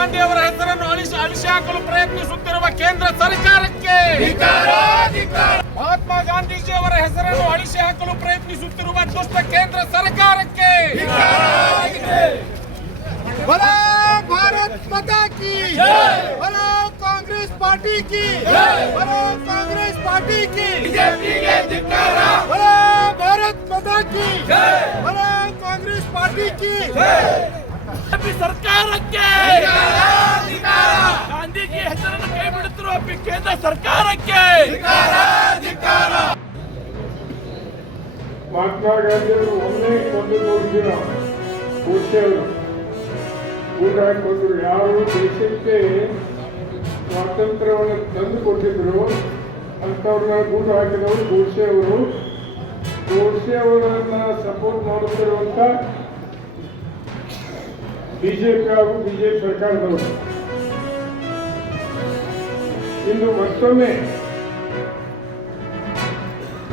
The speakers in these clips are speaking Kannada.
ಗಾಂಧಿ ಅವರ ಹೆಸರನ್ನು ಅಳಿಸಿ ಹಾಕಲು ಪ್ರಯತ್ನಿಸುತ್ತಿರುವ ಕೇಂದ್ರ ಸರ್ಕಾರಕ್ಕೆ, ಮಹಾತ್ಮ ಗಾಂಧೀಜಿ ಅವರ ಹೆಸರನ್ನು ಅಳಿಸಿ ಹಾಕಲು ಪ್ರಯತ್ನಿಸುತ್ತಿರುವ ದುಷ್ಟ ಕೇಂದ್ರ ಸರ್ಕಾರಕ್ಕೆ, बोलो भारत माता की, बोलो कांग्रेस पार्टी की, बोलो कांग्रेस पार्टी की, बोलो भारत माता की, बोलो कांग्रेस पार्टी की, ಸರ್ಕಾರಕ್ಕೆ, ಗಾಂಧೀಜಿ ಹೆಸರನ್ನು ಕೈ ಬಿಡುತ್ತಿರುವ ಕೇಂದ್ರ ಸರ್ಕಾರಕ್ಕೆ. ಮಹಾತ್ಮ ಗಾಂಧಿಯವರು ಒಮ್ಮೆ ಕೊಂದು ಹೋಗಿದ್ದೀರ ಗೋಡ್ಸೆಯವರು ಊಟ ಹಾಕೊಂಡ್ರು. ಯಾವ ದೇಶಕ್ಕೆ ಸ್ವಾತಂತ್ರ್ಯವನ್ನು ತಂದು ಕೊಟ್ಟಿದ್ರು ಅಂಥವ್ರನ್ನ ಗೂಟ ಹಾಕಿದವರು ಗೋಡ್ಸೆಯವರು. ಗೋಡ್ಸೆಯವರನ್ನ ಸಪೋರ್ಟ್ ಮಾಡುತ್ತಿರುವಂಥ ಬಿಜೆಪಿ ಹಾಗೂ ಬಿಜೆಪಿ ಸರ್ಕಾರದವರು ಇಂದು ಮತ್ತೊಮ್ಮೆ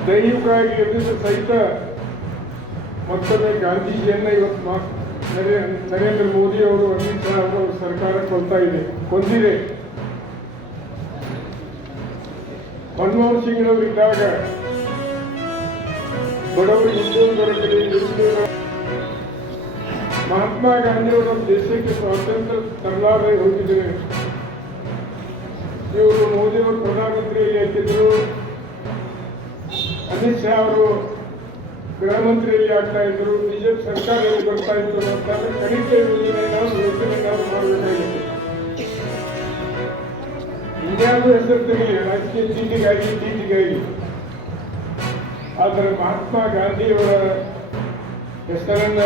ದೈಹಿಕವಾಗಿ ಎದುರಿದ ಸಹಿತ ಮತ್ತೊಮ್ಮೆ ಗಾಂಧೀಜಿಯನ್ನ ಇವತ್ತು ನರೇಂದ್ರ ಮೋದಿ ಅವರು ಅಮಿತ್ ಶಾ ಅವರು ಸರ್ಕಾರ ಕೊಂದಿದೆ. ಮನಮೋಹನ್ ಸಿಂಗ್ ಅವರಿದ್ದಾಗ ಬಡವರಿಗೆ ಉದ್ಯೋಗ ದೊರಕಲಿ, ಮಹಾತ್ಮ ಗಾಂಧಿಯವರು ನಮ್ಮ ದೇಶಕ್ಕೆ ಸ್ವಾತಂತ್ರ್ಯ ತರಲಾರದೆ ಹೋಗಿದ್ದಾರೆ. ಇವರು ಮೋದಿಯವರು ಪ್ರಧಾನಮಂತ್ರಿಯಲ್ಲಿ ಹಾಕಿದ್ರು, ಅಮಿತ್ ಶಾ ಅವರು ಗೃಹ ಮಂತ್ರಿಯಲ್ಲಿ ಆಗ್ತಾ ಇದ್ರು, ಬಿಜೆಪಿ ಸರ್ಕಾರದಲ್ಲಿ ಬರ್ತಾ ಇತ್ತು ಅಂತಂದ್ರೆ ಕನಿಷ್ಠ ಯೋಜನೆಯನ್ನು ಮಾಡಬೇಕಾಗಿತ್ತು. ಇನ್ಯಾವುದೋ ಹೆಸರು ತೆಗೆಯಲಿ, ರಾಜಕೀಯ ಚೀಟಿಗಾಗಿ. ಆದರೆ ಮಹಾತ್ಮ ಗಾಂಧಿಯವರ ಹೆಸರನ್ನ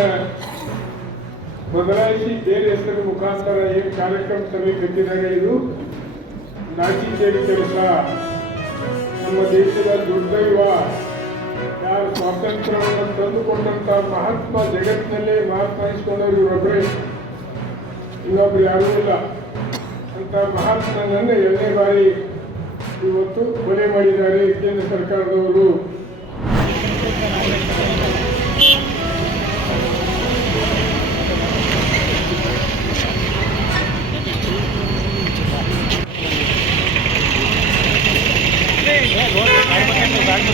ಬದಲಾಯಿಸಿ ಬೇರೆ ಹೆಸರು ಮುಖಾಂತರ ಏನು ಕಾರ್ಯಕ್ರಮ ಸಭೆ ಕಟ್ಟಿದ್ದಾರೆ, ಇದು ನಾಚಿಕೆಯ ಕೆಲಸ. ನಮ್ಮ ದೇಶದ ದುರ್ದೈವ. ಯಾರು ಸ್ವಾತಂತ್ರ್ಯವನ್ನು ತಂದುಕೊಂಡಂತ ಮಹಾತ್ಮ ಜಗತ್ತಿನಲ್ಲೇ ಮಹಾತ್ಮ ಇಸ್ಕೊಂಡವರು ಇವರೊಬ್ಬರೇ, ಇನ್ನೊಬ್ರು ಯಾರೂ ಇಲ್ಲ. ಅಂತ ಮಹಾತ್ಮನನ್ನು 2ನೇ ಬಾರಿ ಇವತ್ತು ಕೊಲೆ ಮಾಡಿದ್ದಾರೆ ಕೇಂದ್ರ ಸರ್ಕಾರದವರು. ನಾಲ್ಕು